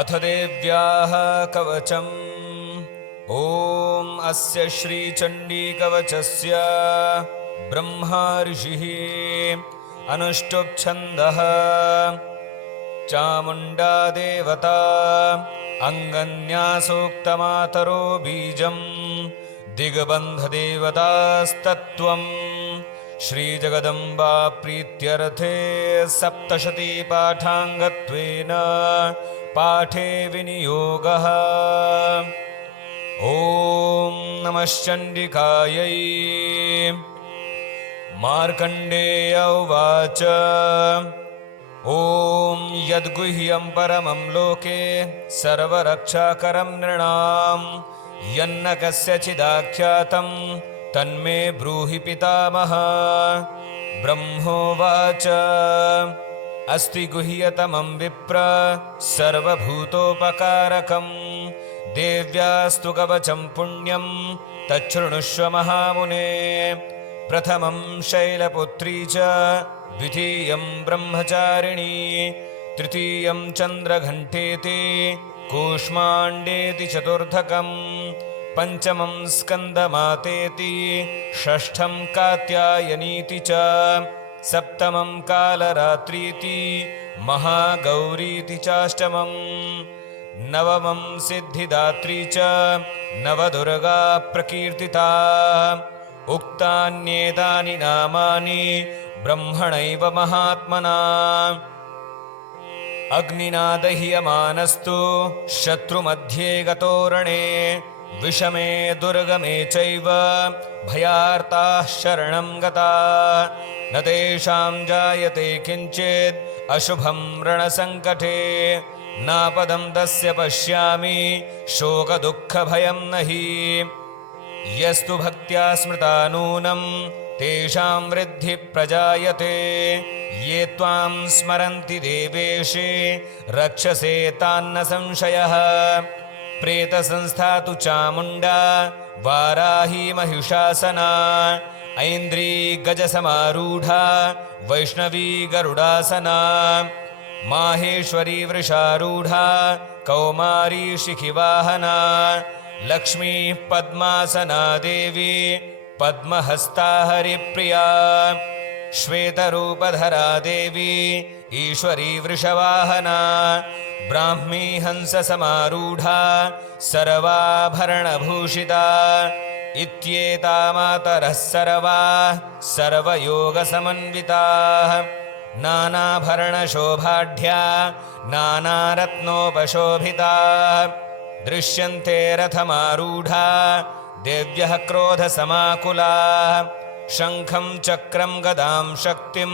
अथ देव्याः कवचम्। ॐ अस्य श्रीचण्डीकवचस्य ब्रह्मा ऋषिः अनुष्टुप्छन्दः चामुण्डा देवता अङ्गन्यासूक्तमातरो बीजम् दिग्बन्धदेवतास्तत्त्वम् श्रीजगदम्बा प्रीत्यर्थे सप्तशतीपाठाङ्गत्वेन पाठे विनियोगः। ॐ नमश्चण्डिकायै। मार्कण्डेय उवाच ॐ यद्गुह्यं परमं लोके सर्वरक्षाकरं नृणां यन्न कस्यचिदाख्यातं तन्मे ब्रूहि पितामह। ब्रह्मोवाच अस्ति गुह्यतमं विप्र सर्वभूतोपकारकं देव्यास्तु कवचं पुण्यं तच्छृणुष्व महामुने। प्रथमं शैलपुत्री च द्वितीयं ब्रह्मचारिणी तृतीयं चन्द्रघण्टेति कूष्माण्डेति चतुर्थकम् पञ्चमं स्कन्दमातेति षष्ठं कात्यायनीति च सप्तमं कालरात्रीति महागौरीति चाष्टमम् नवमं सिद्धिदात्री च नवदुर्गा प्रकीर्तिता। उक्तान्येतानि नामानि ब्रह्मणैव महात्मना। अग्निना दह्यमानस्तु शत्रुमध्ये गतोरणे विषमे दुर्गमे चैव भयार्ताः शरणं गता न तेषां जायते किञ्चित् अशुभं रणसङ्कटे नापदं तस्य पश्यामि शोकदुःखभयं न हि। यस्तु भक्त्या स्मृता नूनं तेषां वृद्धि प्रजायते ये त्वां स्मरन्ति देवेशे रक्षसे तान्न संशयः। प्रेतसंस्था तु चामुण्डा वाराही महिषासना ऐन्द्री गजसमारूढा वैष्णवी गरुडासना माहेश्वरी वृषारूढा कौमारी शिखिवाहना लक्ष्मी पद्मासना देवी पद्महस्ता हरिप्रिया श्वेतरूपधरा देवी ईश्वरी वृषवाहना ब्राह्मी हंससमारूढा सर्वाभरणभूषिता इत्येता मातरः सर्वाः सर्वयोगसमन्विताः नानाभरणशोभाढ्या नानारत्नोपशोभिताः दृश्यन्ते रथमारूढा देव्यः क्रोधसमाकुलाः शङ्खं चक्रं गदां शक्तिं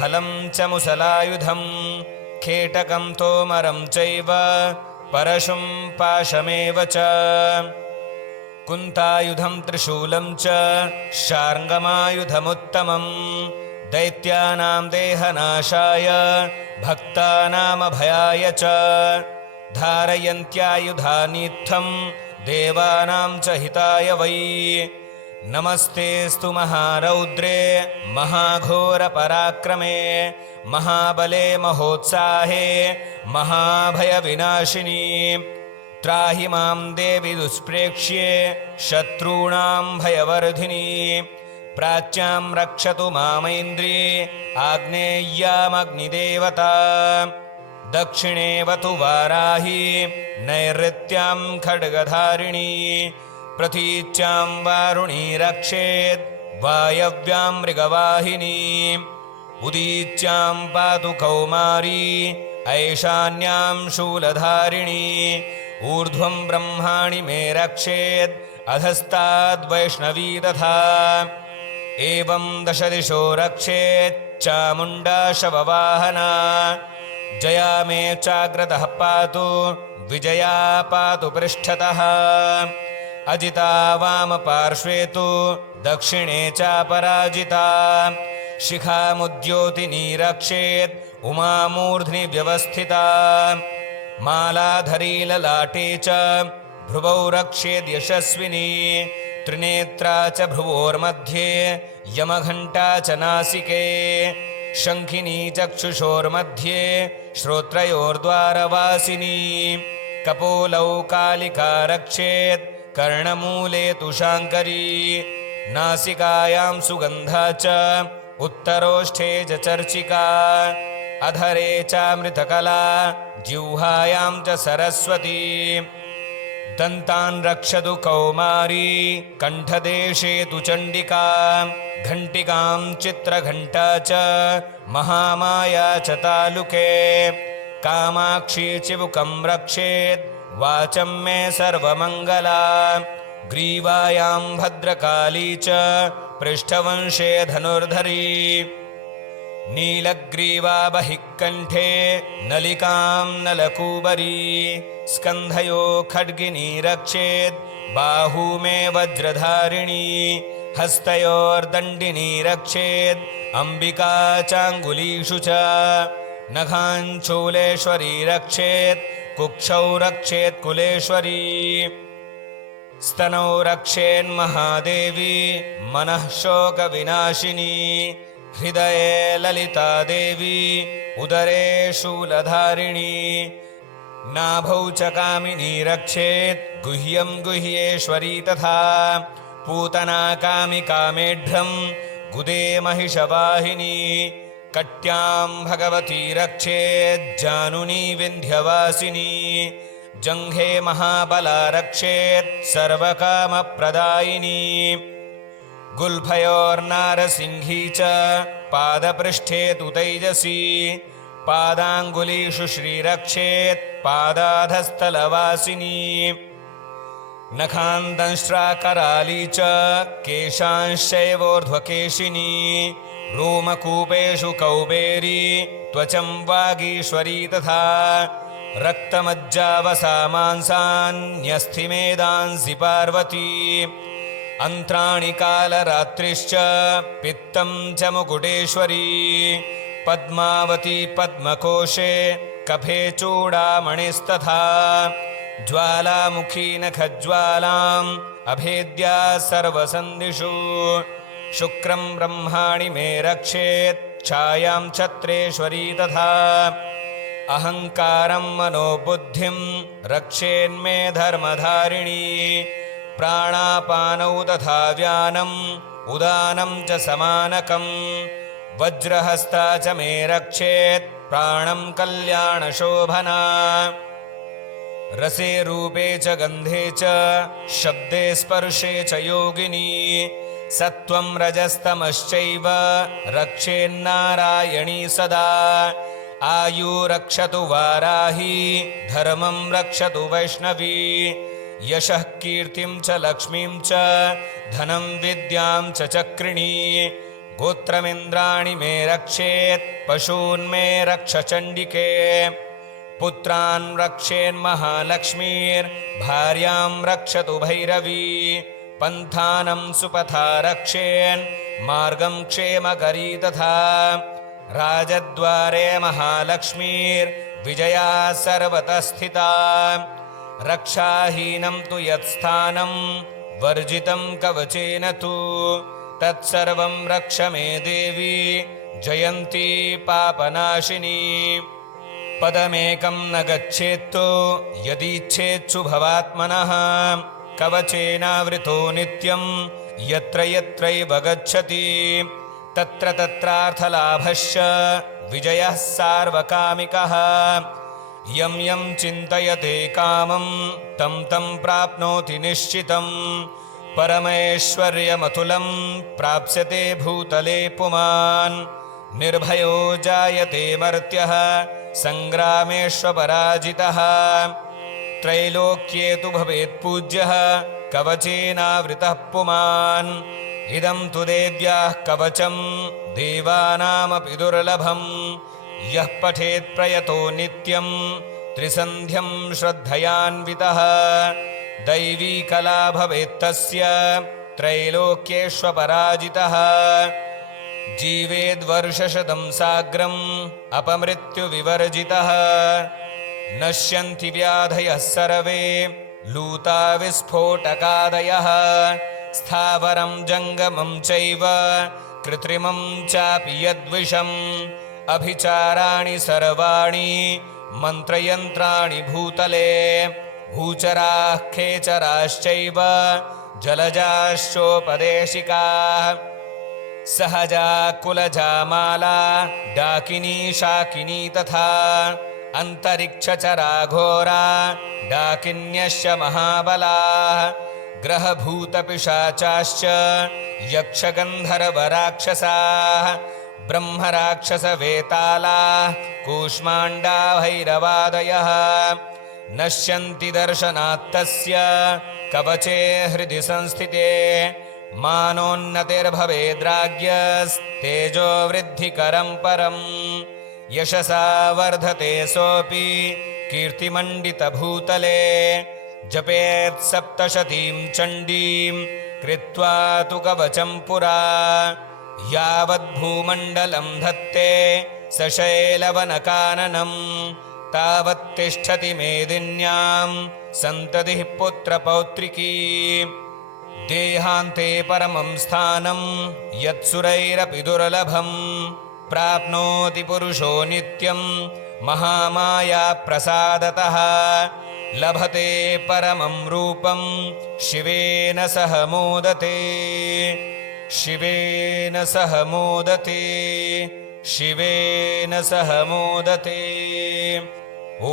हलं च मुसलायुधं खेटकं तोमरं चैव परशुं पाशमेव च कुन्तायुधं त्रिशूलं च शार्ङ्गमायुधमुत्तमं दैत्यानां देहनाशाय भक्तानामभयाय च धारयन्त्यायुधानीत्थं देवानां च हिताय वै। नमस्तेऽस्तु महारौद्रे महाघोरपराक्रमे महाबले महोत्साहे महाभयविनाशिनी त्राहि मां देवि दुष्प्रेक्ष्ये शत्रूणां भयवर्धिनी प्राच्यां रक्षतु मामैन्द्री आग्नेय्यामग्निदेवता दक्षिणेवतु वाराही नैऋत्यां खड्गधारिणी प्रतीच्यां वारुणी रक्षेत् वायव्यां मृगवाहिनी उदीच्यां पातु कौमारी ऐशान्यां शूलधारिणी ऊर्ध्वं ब्रह्माणि मे रक्षेत् अधस्ताद्वैष्णवी तथा एवं दशदिशो रक्षेत् चामुण्डा शववाहना जया मे चाग्रतः पातु विजया पातु पृष्ठतः अजिता वामपार्श्वे तु दक्षिणे चापराजिता शिखामुद्योतिनी रक्षेत् उमामूर्ध्नि व्यवस्थिता मालाधरी ललाटे च भ्रुवौ रक्षेद् यशस्विनी त्रिनेत्रा च भ्रुवोर्मध्ये यमघण्टा च नासिके शङ्खिनी चक्षुषोर्मध्ये श्रोत्रयोर्द्वारवासिनी कपोलौ कालिका रक्षेत् कर्णमूले तु शाङ्करी नासिकायां सुगन्धा च उत्तरोष्ठे च चर्चिका अधरे चामृतकला जिह्वायां च सरस्वती दन्तान् रक्षतु कौमारी कण्ठदेशे तु चण्डिका घण्टिकां चित्रघण्टा च महामाया च तालुके कामाक्षी चिबुकं रक्षेत् वाचं मे सर्वमङ्गला ग्रीवायां भद्रकाली च पृष्ठवंशे धनुर्धरी नीलग्रीवा बहिः कण्ठे नलिकां नलकूबरी स्कन्धयो खड्गिनी रक्षेत् बाहू मे वज्रधारिणी हस्तयोर्दण्डिनी रक्षेत् अम्बिका चाङ्गुलीषु च नखाञ्चूलेश्वरी रक्षेत् कुक्षौ रक्षेत् कुलेश्वरी स्तनौ रक्षेन्महादेवी मनः शोकविनाशिनी हृदये ललिता देवी उदरे शूलधारिणी नाभौ च कामिनी रक्षेत् गुह्यं गुह्येश्वरी तथा पूतना कामिका मेढ्रं गुदे महिषवाहिनी कट्यां भगवती रक्षेत् जानुनी विन्ध्यवासिनी जङ्घे महाबला रक्षेत् सर्वकामप्रदायिनी गुल्फयोर्नारसिंही च पादपृष्ठे तु तैजसी पादाङ्गुलीषु श्रीरक्षेत् पादाधस्थलवासिनी नखान्तंश्राकराली च केशांश्चैवोर्ध्वकेशिनी रोमकूपेषु कौबेरी त्वचं वागीश्वरी तथा रक्तमज्जावसा मांसान्यस्थिमेदांसि पार्वती अन्त्राणि कालरात्रिश्च पित्तं च मुकुटेश्वरी पद्मावती पद्मकोशे कफे चूडामणिस्तथा ज्वालामुखी नखज्वालाम् अभेद्या सर्वसन्दिषु शुक्रं ब्रह्माणि मे रक्षेत् छायां छत्रेश्वरी तथा अहङ्कारं मनोबुद्धिं रक्षेन्मे धर्मधारिणी प्राणापानौ तथा व्यानम् उदानं च समानकम् वज्रहस्ता च मे रक्षेत् प्राणं कल्याणशोभना रसे रूपे च गन्धे च शब्दे स्पर्शे च योगिनी सत्त्वं रजस्तमश्चैव रक्षेन्नारायणी सदा आयु रक्षतु वाराही धर्मं रक्षतु वैष्णवी यशः कीर्तिं च लक्ष्मीं च धनं विद्यां च चक्रिणी गोत्रमिन्द्राणि मे रक्षेत् पशून्मे रक्ष चण्डिके पुत्रान् रक्षेन्महालक्ष्मीर्भार्यां रक्षतु भैरवी पन्थानं सुपथा रक्षेन् मार्गं क्षेमकरी तथा राजद्वारे महालक्ष्मीर्विजया सर्वतः स्थिता रक्षाहीनं तु यत्स्थानं वर्जितं कवचेन तु तत्सर्वं रक्ष मे देवी जयन्ती पापनाशिनी पदमेकं न गच्छेत्तु यदीच्छेत्सु भवात्मनः कवचेनावृतो नित्यं यत्र यत्रैव गच्छति तत्र तत्रार्थलाभश्च विजयः सार्वकामिकः यं यं चिन्तयते कामं तं तं प्राप्नोति निश्चितं परमैश्वर्यमतुलं प्राप्स्यते भूतले पुमान् निर्भयो जायते मर्त्यः सङ्ग्रामेष्वपराजितः त्रैलोक्ये तु भवेत् पूज्यः कवचेनावृतः पुमान् इदं तु देव्याः कवचं देवानामपि दुर्लभम् यः पठेत् प्रयतो नित्यं त्रिसन्ध्यं श्रद्धयान्वितः दैवी कला भवेत्तस्य त्रैलोक्येष्वपराजितः जीवेद्वर्षशतं साग्रम् अपमृत्युविवर्जितः नश्यन्ति व्याधयः सर्वे लूता विस्फोटकादयः स्थावरं जङ्गमं चैव कृत्रिमं चापि यद्विषम् अभिचाराणि सर्वाणि मन्त्रयन्त्राणि भूतले भूचराः खेचराश्चैव जलजाश्चोपदेशिकाः सहजा कुलजा माला डाकिनी शाकिनी तथा अन्तरिक्षचरा घोरा डाकिन्यश्च महाबलाः ग्रहभूतपिशाचाश्च यक्षगन्धर्वराक्षसाः ब्रह्मराक्षसवेतालाः कूष्माण्डा भैरवादयः नश्यन्ति दर्शनात्तस्य कवचे हृदि संस्थिते मानोन्नतिर्भवेद्राज्यस्तेजो वृद्धिकरं परम् यशसा वर्धते सोऽपि कीर्तिमण्डितभूतले जपेत् सप्तशतीं चण्डीं कृत्वा तु कवचं पुरा यावद्भूमण्डलं धत्ते सशैलवनकाननम् तावत्तिष्ठति मेदिन्यां सन्ततिः पुत्रपौत्रिकी देहान्ते परमं स्थानं यत्सुरैरपि दुर्लभं प्राप्नोति पुरुषो नित्यं महामाया प्रसादतः लभते परमं रूपं शिवेन सह मोदते शिवेन सह मोदते शिवेन सह मोदते। ॐ